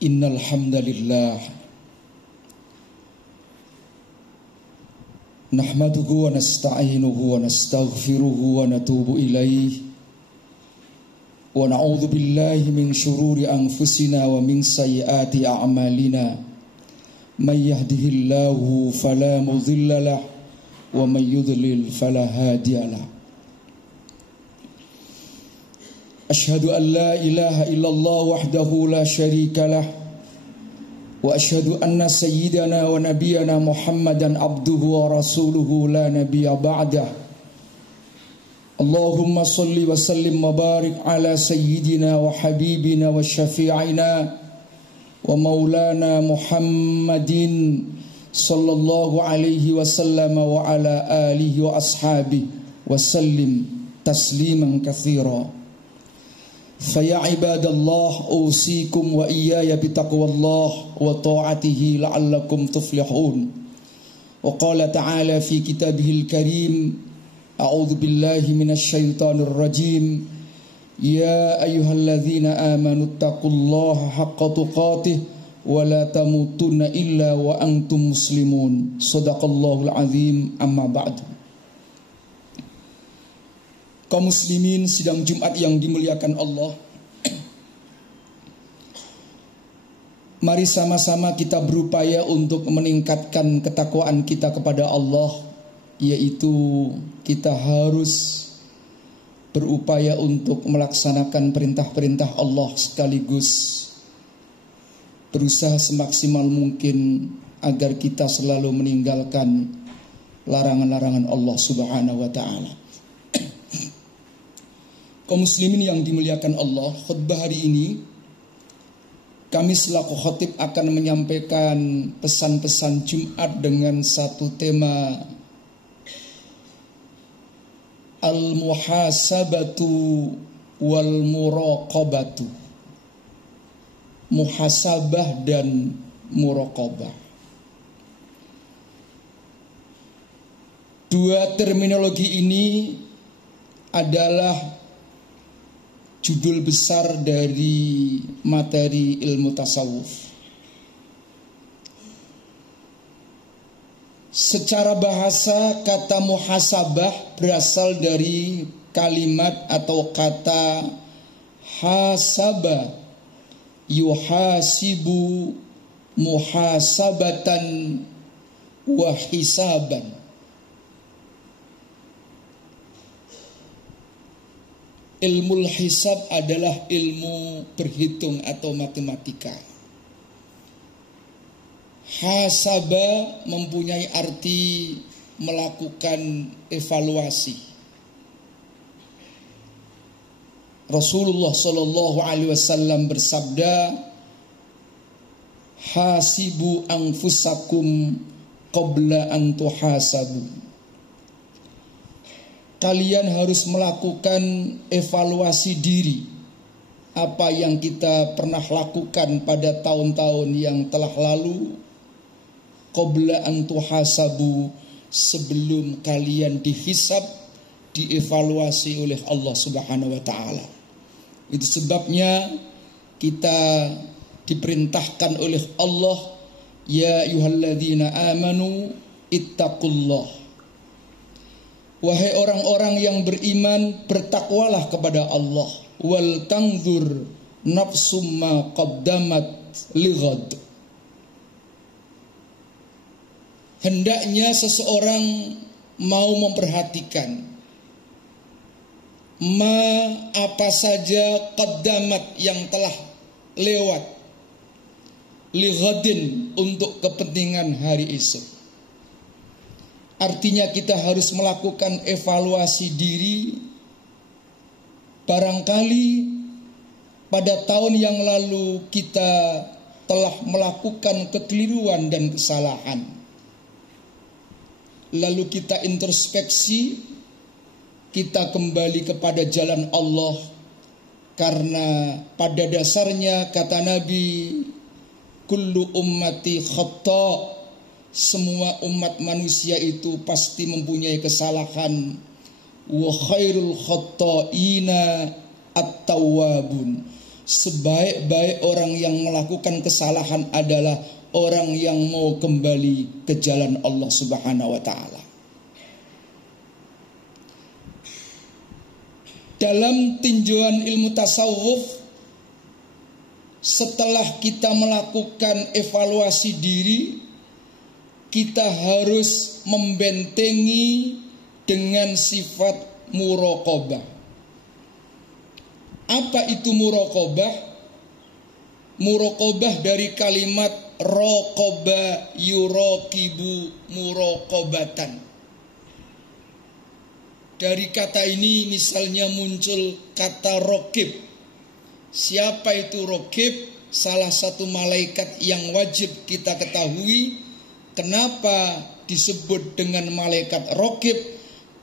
Innal hamdalillah nahmaduhu wa nasta'inuhu wa nastaghfiruhu wa natubu ilaihi wa na'udzu billahi min syururi anfusina wa min sayyiati a'malina may yahdihillahu fala mudilla lahu wa may yudlil fala hadiya lahu. Asyhadu an la ilaha illallah wahdahu la syarika lah wa asyhadu anna sayyidana wa nabiyana Muhammadan abduhu wa rasuluhu la nabiyya ba'dah. Allahumma salli wa sallim wa barik ala sayyidina wa habibina wa syafi'ina wa maulana Muhammadin sallallahu alaihi wasallam wa ala alihi wa ashabihi wa sallim tasliman katsira. Faya ibadallah usikum wa iyaya bitaqwallah wa ta'atihi la'allakum tuflihun. Wa qala ta'ala fi kitabihil karim, a'udzu billahi minasy syaithanir rajim, ya ayyuhalladzina amanu taqullaha haqqa tuqatih wa la tamutunna illa wa antum muslimun. Shadaqallahul azim. Amma ba'du. Kaum muslimin sidang Jumat yang dimuliakan Allah, mari sama-sama kita berupaya untuk meningkatkan ketakwaan kita kepada Allah, yaitu kita harus berupaya untuk melaksanakan perintah-perintah Allah sekaligus berusaha semaksimal mungkin agar kita selalu meninggalkan larangan-larangan Allah Subhanahu wa ta'ala. Kaum muslimin yang dimuliakan Allah, khutbah hari ini kami selaku khatib akan menyampaikan pesan-pesan Jumat dengan satu tema, al-muhasabatu wal muraqabatu. Muhasabah dan muraqabah. Dua terminologi ini adalah judul besar dari materi ilmu tasawuf. Secara bahasa, kata muhasabah berasal dari kalimat atau kata hasaba, yuhasibu muhasabatan wa hisaban. Ilmu hisab adalah ilmu berhitung atau matematika. Hasaba mempunyai arti melakukan evaluasi. Rasulullah Shallallahu Alaihi Wasallam bersabda, hasibu anfusakum qabla an tuhasabu. Kalian harus melakukan evaluasi diri. Apa yang kita pernah lakukan pada tahun-tahun yang telah lalu, qabla an tuhasabu, sebelum kalian dihisab, dievaluasi oleh Allah Subhanahu wa ta'ala. Itu sebabnya kita diperintahkan oleh Allah, ya ayyuhalladzina amanu ittaqullah. Wahai orang-orang yang beriman, bertakwalah kepada Allah. Wal tanzur nafsum ma qaddamat lighad. Hendaknya seseorang mau memperhatikan apa saja qaddamat yang telah lewat lighadin, untuk kepentingan hari esok. Artinya kita harus melakukan evaluasi diri. Barangkali pada tahun yang lalu kita telah melakukan kekeliruan dan kesalahan. Lalu kita introspeksi, kita kembali kepada jalan Allah. Karena pada dasarnya kata Nabi, kullu ummati khata', semua umat manusia itu pasti mempunyai kesalahan. Wa khairul khatta'ina at-tawwabun, Sebaik-baik orang yang melakukan kesalahan adalah orang yang mau kembali ke jalan Allah Subhanahu wa ta'ala. Dalam tinjauan ilmu tasawuf, setelah kita melakukan evaluasi diri, kita harus membentengi dengan sifat muraqabah. Apa itu muraqabah? Muraqabah dari kalimat raqaba yuraqibu muraqabatan. Dari kata ini misalnya muncul kata raqib. Siapa itu raqib? Salah satu malaikat yang wajib kita ketahui. Kenapa disebut dengan malaikat raqib?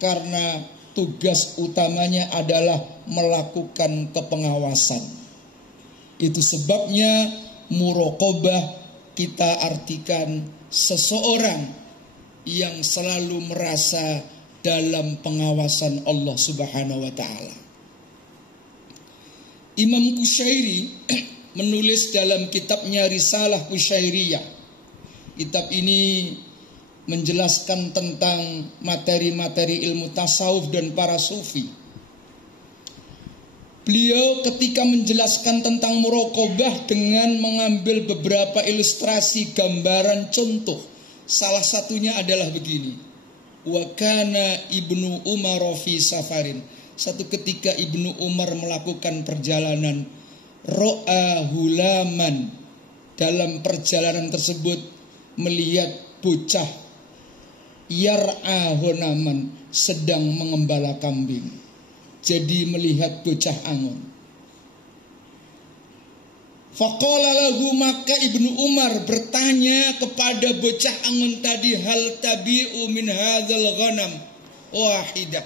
Karena tugas utamanya adalah melakukan kepengawasan. Itu sebabnya muraqabah kita artikan seseorang yang selalu merasa dalam pengawasan Allah Subhanahu wa ta'ala. Imam Qushairi menulis dalam kitabnya Risalah Qushairiyah. Kitab ini menjelaskan tentang materi-materi ilmu tasawuf dan para sufi. Beliau ketika menjelaskan tentang muraqabah dengan mengambil beberapa ilustrasi gambaran contoh. Salah satunya adalah begini. Wa kana Ibnu Umar fi safarin. Satu ketika Ibnu Umar melakukan perjalanan, ra'a hulaman. Dalam perjalanan tersebut melihat bocah yar'a hunaman, sedang mengembala kambing. Jadi melihat bocah angon. Faqala lahu, maka Ibnu Umar bertanya kepada bocah angon tadi, hal tabi'u min hadzal ghanam wahidah.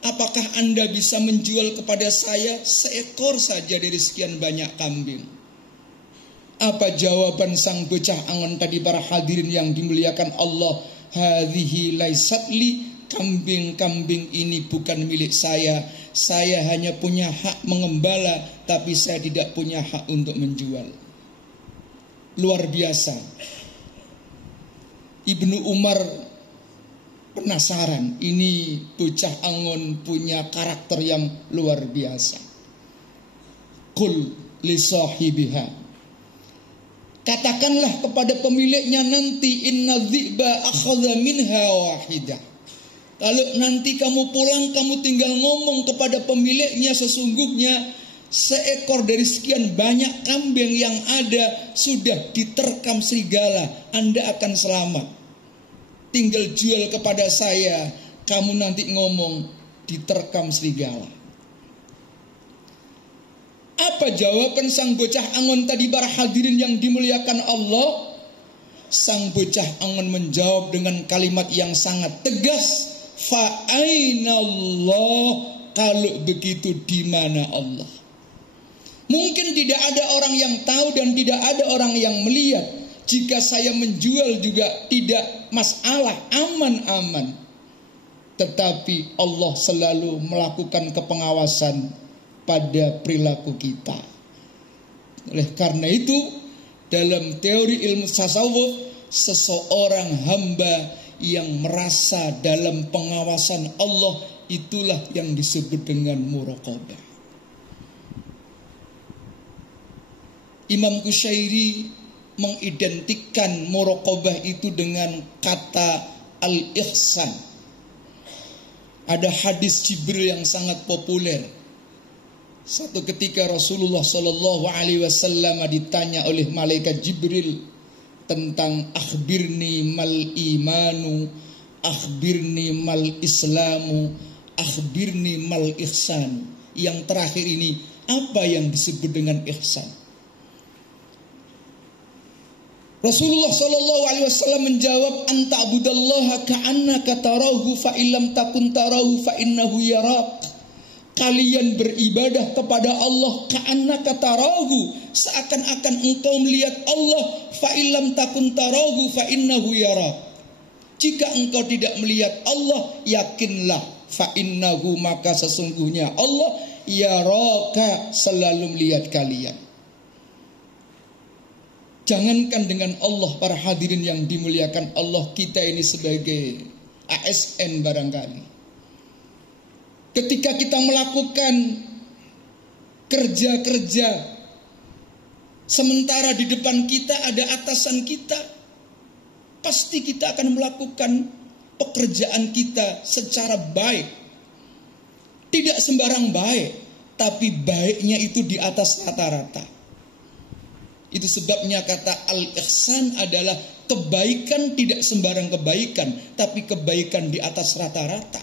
Apakah Anda bisa menjual kepada saya seekor saja dari sekian banyak kambing? Apa jawaban sang bocah angon tadi, para hadirin yang dimuliakan Allah? Hadhihi laisat li, kambing-kambing ini bukan milik saya. Saya hanya punya hak mengembala, tapi saya tidak punya hak untuk menjual. Luar biasa. Ibnu Umar penasaran. Ini bocah angon punya karakter yang luar biasa. Qul li sahibiha, katakanlah kepada pemiliknya nanti, inna dhi'ba akhadha minha wahidah. Kalau nanti kamu pulang, kamu tinggal ngomong kepada pemiliknya, sesungguhnya seekor dari sekian banyak kambing yang ada sudah diterkam serigala. Anda akan selamat. Tinggal jual kepada saya, kamu nanti ngomong diterkam serigala. Apa jawaban sang bocah angon tadi, para hadirin yang dimuliakan Allah? Sang bocah angon menjawab dengan kalimat yang sangat tegas. Fa'ainallah, kalau begitu di mana Allah? Mungkin tidak ada orang yang tahu dan tidak ada orang yang melihat. Jika saya menjual juga tidak masalah, aman-aman. Tetapi Allah selalu melakukan kepengawasan pada perilaku kita. Oleh karena itu, dalam teori ilmu tasawuf, seseorang hamba yang merasa dalam pengawasan Allah, itulah yang disebut dengan muraqabah. Imam Qushairi mengidentikan muraqabah itu dengan kata al-ihsan. Ada hadis Jibril yang sangat populer. Satu ketika Rasulullah SAW ditanya oleh malaikat Jibril tentang akhbirni mal imanu, akhbirni mal islamu, akhbirni mal ihsan. Yang terakhir ini, apa yang disebut dengan ihsan? Rasulullah SAW menjawab, anta'budallaha ka'annaka tarahu fa illam takun tarahu fa innahu yarak. Kalian beribadah kepada Allah ka'annaka tarahu, seakan-akan engkau melihat Allah. Fa illam takun tarahu fa innahu yarak. Jika engkau tidak melihat Allah, yakinlah, fa innahu, maka sesungguhnya Allah yaraka, selalu melihat kalian. Jangankan dengan Allah, para hadirin yang dimuliakan Allah, kita ini sebagai ASN barangkali, ketika kita melakukan kerja-kerja, sementara di depan kita ada atasan kita, pasti kita akan melakukan pekerjaan kita secara baik. Tidak sembarang baik, tapi baiknya itu di atas rata-rata. Itu sebabnya kata al-ihsan adalah kebaikan, tidak sembarang kebaikan, tapi kebaikan di atas rata-rata.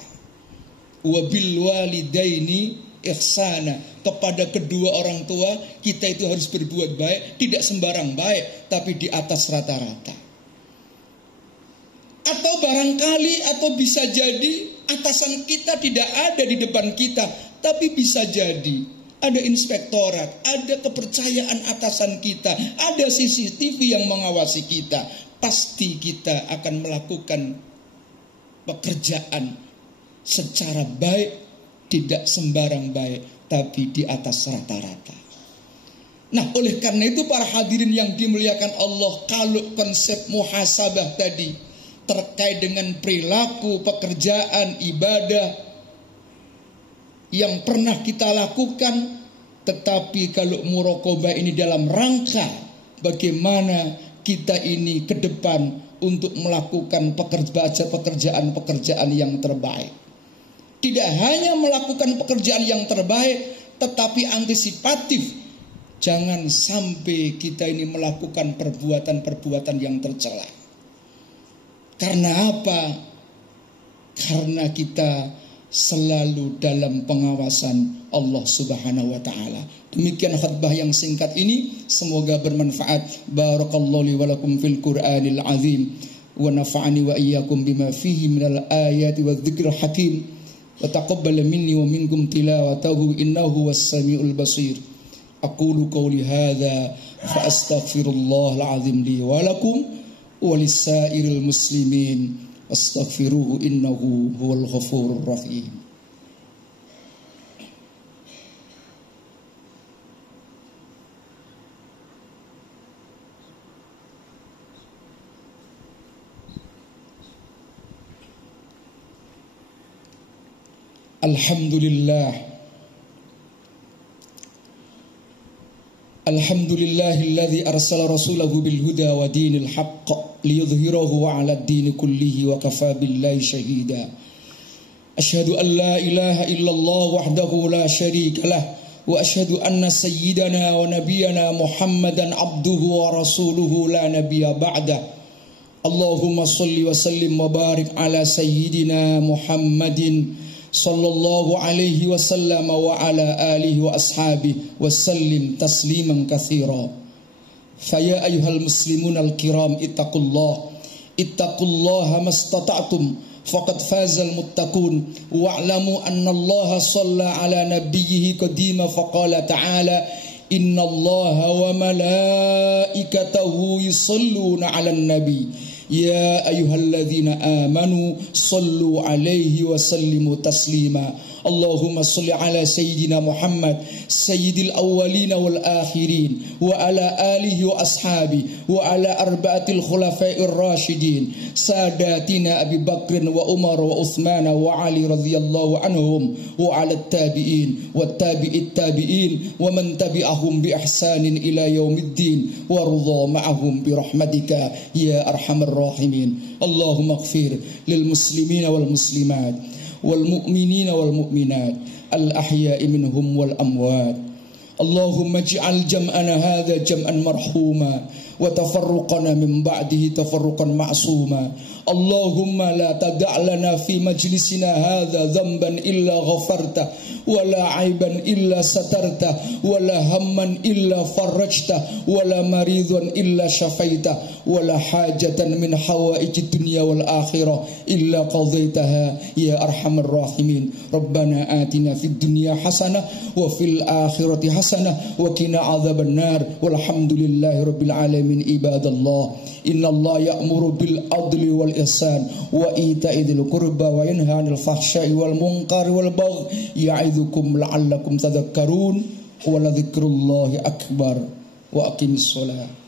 Wa bil walidaini ihsana, kepada kedua orang tua kita itu harus berbuat baik, tidak sembarang baik, tapi di atas rata-rata. Atau barangkali, atau bisa jadi atasan kita tidak ada di depan kita, tapi bisa jadi ada inspektorat, ada kepercayaan atasan kita, ada CCTV yang mengawasi kita. Pasti kita akan melakukan pekerjaan secara baik, tidak sembarang baik, tapi di atas rata-rata. Nah, oleh karena itu para hadirin yang dimuliakan Allah, kalau konsep muhasabah tadi terkait dengan perilaku, pekerjaan, ibadah yang pernah kita lakukan, tetapi kalau muraqabah ini dalam rangka bagaimana kita ini ke depan untuk melakukan pekerjaan-pekerjaan yang terbaik. Tidak hanya melakukan pekerjaan yang terbaik, tetapi antisipatif. Jangan sampai kita ini melakukan perbuatan-perbuatan yang tercela. Karena apa? Karena kita selalu dalam pengawasan Allah Subhanahu wa taala. Demikian khutbah yang singkat ini, semoga bermanfaat. Barakallahu li wa lakum fil Qur'anil azim wa nafa'ani wa iyyakum bima fihi minal ayati wadh-dhikril hakim wa taqabbal minni wa minkum tilawatahu innahu was-sami'ul basir. Aqulu qawli hadza fa astaghfirullahal azim li wa lakum wa lisairil muslimin. Astaghfiruhu innahu huwal ghafurur rahim. Alhamdulillahilladzi arsala rasulahu bil huda wa dinil haqq liyudhhirahu 'ala ad-din kullihi wa kafa billahi shahida. Asyhadu an la ilaha illallah wahdahu la syarika lah wa asyhadu anna sayyidana wa nabiyyana Muhammadan abduhu wa rasuluhu la nabiyya ba'da. Allahumma shalli wa sallim wa barik ala sayyidina Muhammadin sallallahu alaihi wasallam wa ala alihi wa ashabihi wa sallim tasliman katsira. Faya ayyuhal muslimun al-kiram ittaqullaha mastata'tum faqad fazal muttaqun wa'lamu anna Allah shalla ala nabiyhi qadima faqala ta'ala innallaha wa malaikatahu yusalluna 'alan nabi ya ayyuhalladzina amanu sallu 'alaihi wa sallimu taslima. Allahumma salli ala sayyidina Muhammad sayyidil awwalin wal akhirin wa ala alihi wa ashabi wa ala arba'atil khulafa'ir rasyidin sadatina Abi Bakr wa Umar wa Uthman wa Ali radhiyallahu anhum wa ala tabi'in wa tabi'it tabi'in wa man tabi'ahum bi ihsanin ila yaumiddin wa ridha ma'ahum bi rahmatika ya arhamar rahimin. Allahumma ighfir lil muslimina wal muslimat wal mu'minina wal mu'minat al ahya'i minhum wal amwat. Allahumma ij'al jam'ana hadha jam'an marhuma wa tafarruqana min ba'dihi tafarruqan ma'suma. Allahumma la tada' lana fi majlisina hadha dhanban illa ghafarta wa la 'aiban illa satarta wa la hamman illa farajta wa la maridan illa syafaita wa la hajatan min hawaijid dunya wal akhirah illa qadaitaha ya arhamar rahimin. Rabbana atina fid dunya hasanah wa fil akhirati hasanah wa qina adzabannar walhamdulillahi rabbil alamin. zalimin ibadallah. Innallaha ya'muru bil adli wal ihsan wa ita'i dzil qurba wa yanha 'anil fahsya'i wal munkari wal baghi ya'idzukum la'allakum tadhakkarun. Wa la dzikrullahi akbar. Wa aqimis shalah.